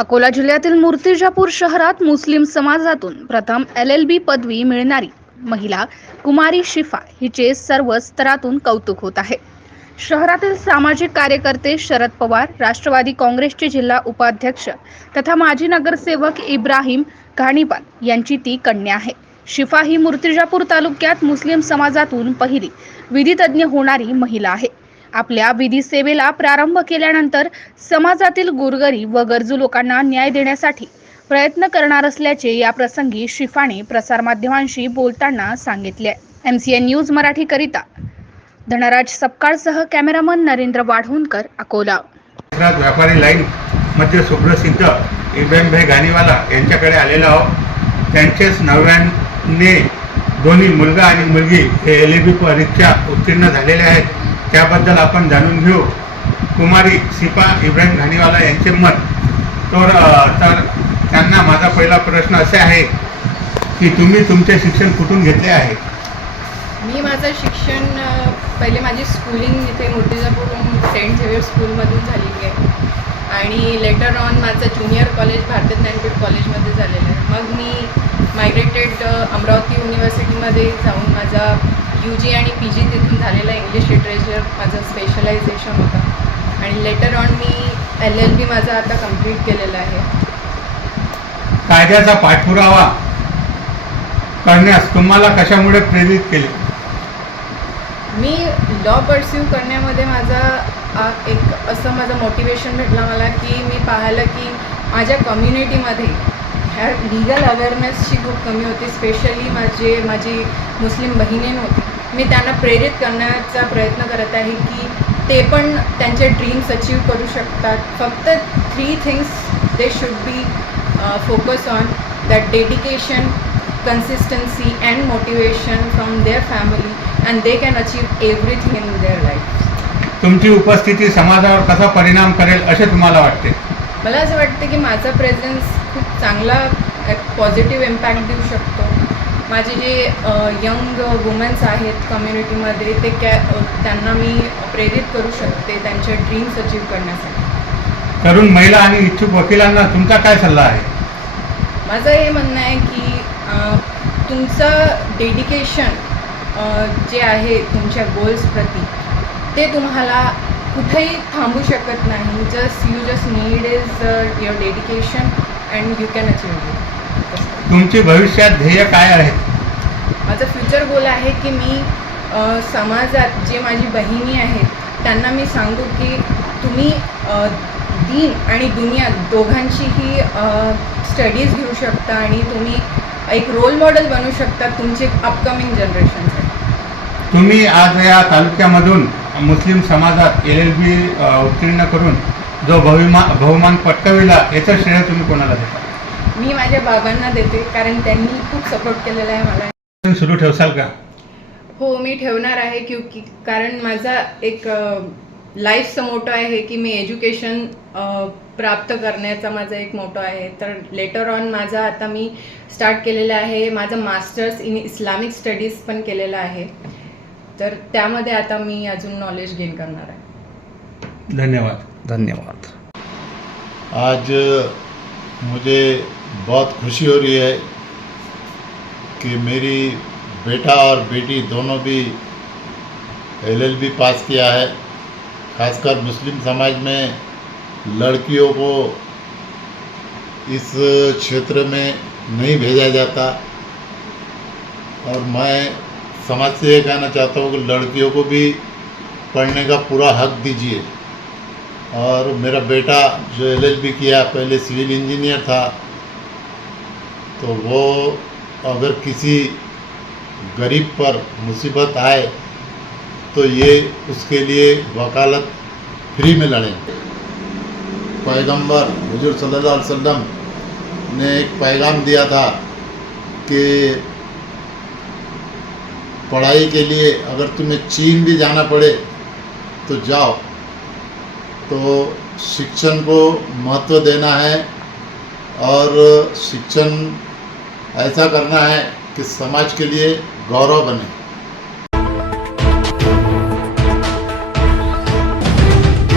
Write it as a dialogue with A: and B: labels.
A: अकोला जिल्ह्यातील मूर्तिजापूर शहरात मुस्लिम समाजातून प्रथम एल एल बी पदवी मिळणारी महिला कुमारी शिफा हिचे सर्व स्तरातून कौतुक होत आहे. शहरातील सामाजिक कार्यकर्ते शरद पवार राष्ट्रवादी काँग्रेसचे जिल्हा उपाध्यक्ष तथा माजी नगरसेवक इब्राहिम घाणीपाल यांची ती कन्या आहे. शिफा ही मूर्तिजापूर तालुक्यात मुस्लिम समाजातून पहिली विधितज्ञ होणारी महिला आहे. आपल्या विधी सेवेला प्रारंभ केल्यानंतर समाजातील गोरगरी व गरजू लोकांना न्याय देण्यासाठी प्रयत्न करणार असल्याचे या प्रसंगी शिफाने प्रसारमाध्यमांशी बोलताना सांगितले. एम सी एन न्यूज मराठीकरिता धनराज सपकाळसह कॅमेरामन नरेंद्र वाढवणकर अकोला.
B: व्यापारी लाईन मध्ये सुप्रसिद्ध इब्राहिमभाई गाणीवाला यांच्याकडे आलेलो आहोत. त्यांचेच नव्याने दोन्ही मुलगा आणि मुलगी हे एल ए बी परीक्षा उत्तीर्ण झालेले आहेत. त्याबद्दल आपण जाणून घेऊ. कुमारी सिपा इब्राहिम घाणीवाला यांचे मत. तर तर त्यांना माझा पहिला प्रश्न असे आहे की तुम्ही तुमचे शिक्षण कुठून घेतले आहे?
C: मी माझं शिक्षण पहिले माझी स्कूलिंग इथे मूर्तिजापूर सेंट झेवियर स्कूलमधून झालेली आहे. आणि लेटर ऑन माझं ज्युनियर कॉलेज भारतीय ज्ञानपीठ कॉलेजमध्ये झालेलं आहे. मग मी मायग्रेटेड अमरावती युनिव्हर्सिटीमध्ये जाऊन माझा यू जी आणि पी जी तिथून झालेला इंग्लिश लिटरेचर माझं स्पेशलायझेशन होतं. आणि लेटर ऑन मी एल एल बी माझं आता कंप्लीट केलेलं आहे.
B: कायद्याचा पाठपुरावा करण्यास तुम्हाला कशामुळे प्रेरित केले?
C: मी लॉ परस्यू करण्यामध्ये माझा आ, एक असं माझं मोटिवेशन भेटलं मला की मी पाहिलं की माझ्या कम्युनिटीमध्ये ह्या लिगल अवेअरनेसची खूप कमी होती स्पेशली माझे माझी मुस्लिम बहिणी होती. मी त्यांना प्रेरित करण्याचा प्रयत्न करत आहे की ते पण त्यांचे ड्रीम्स अचीव करू शकतात. फक्त three things they should be focus on that dedication consistency and motivation from their family and they can achieve everything in their life.
B: तुमची उपस्थिती समाजावर कसा परिणाम करेल असे तुम्हाला वाटते?
C: मला असं वाटतं की माझा प्रेझेन्स चांगला एक पॉझिटिव्ह इम्पॅक्ट देऊ शकतो. माझे जे यंग वुमन्स आहेत कम्युनिटीमध्ये ते कॅ त्यांना मी प्रेरित करू शकते त्यांचे ड्रीम्स अचीव करण्यासाठी.
B: तरुण महिला आणि इच्छुक वकिलांना तुमचा काय सल्ला आहे?
C: माझं हे म्हणणं आहे की तुमचं डेडिकेशन जे आहे तुमच्या गोल्सप्रती ते तुम्हाला कुठेही थांबू शकत नाही. Just you just need is your dedication and you can achieve it
B: तुमची भविष्यात ध्येय काय आहेत?
C: माझं फ्युचर गोल आहे की मी समाजात जे माझी बहिणी आहेत त्यांना मी सांगू की तुम्ही दीन आणि दुनिया दोघांचीही स्टडीज घेऊ शकता आणि तुम्ही एक रोल मॉडेल बनू शकता तुमचे अपकमिंग जनरेशनसाठी
B: तुम्ही आज या तालुक्यामधून मुस्लिम समाजात एल एल बी उत्तीर्ण करून जो बहुमा बहुमान पटकाविला याचं श्रेय तुम्ही कोणाला देता?
C: मी माझ्या बाबांना देते कारण त्यांनी खूप सपोर्ट केलेला आहे मला.
B: सुरू ठेवसाल का?
C: हो मी ठेवणार आहे क्योंकि कारण माझा एक लाईफचा मोटो आहे की मी एज्युकेशन प्राप्त करण्याचा माझा एक मोटो आहे. तर लेटर ऑन माझा आता मी स्टार्ट केलेलं आहे माझं मास्टर्स इन इस्लामिक स्टडीज पण केलेलं आहे. तर त्यामध्ये आता मी अजून नॉलेज गेन करणार आहे.
B: धन्यवाद।
D: धन्यवाद।
E: आज मुझे बहुत खुशी हो रही है कि मेरी बेटा और बेटी दोनों भी एलएलबी पास किया है खासकर मुस्लिम समाज में लड़कियों को इस क्षेत्र में नहीं भेजा जाता। और मैं समाज से ये कहना चाहता हूँ कि लड़कियों को भी पढ़ने का पूरा हक दीजिए। और मेरा बेटा जो एलएलबी किया पहले सिविल इंजीनियर था तो वो अगर किसी गरीब पर मुसीबत आए तो ये उसके लिए वकालत फ्री में लड़ें। पैगंबर हजूर सल्लल्लाहु अलैहि ने एक पैगाम दिया था कि पढ़ाई के लिए अगर तुम्हें चीन भी जाना पड़े तो जाओ। तो शिक्षण को महत्त्व देना है और शिक्षण ऐसा करना है कि समाज के लिए गौरव बने।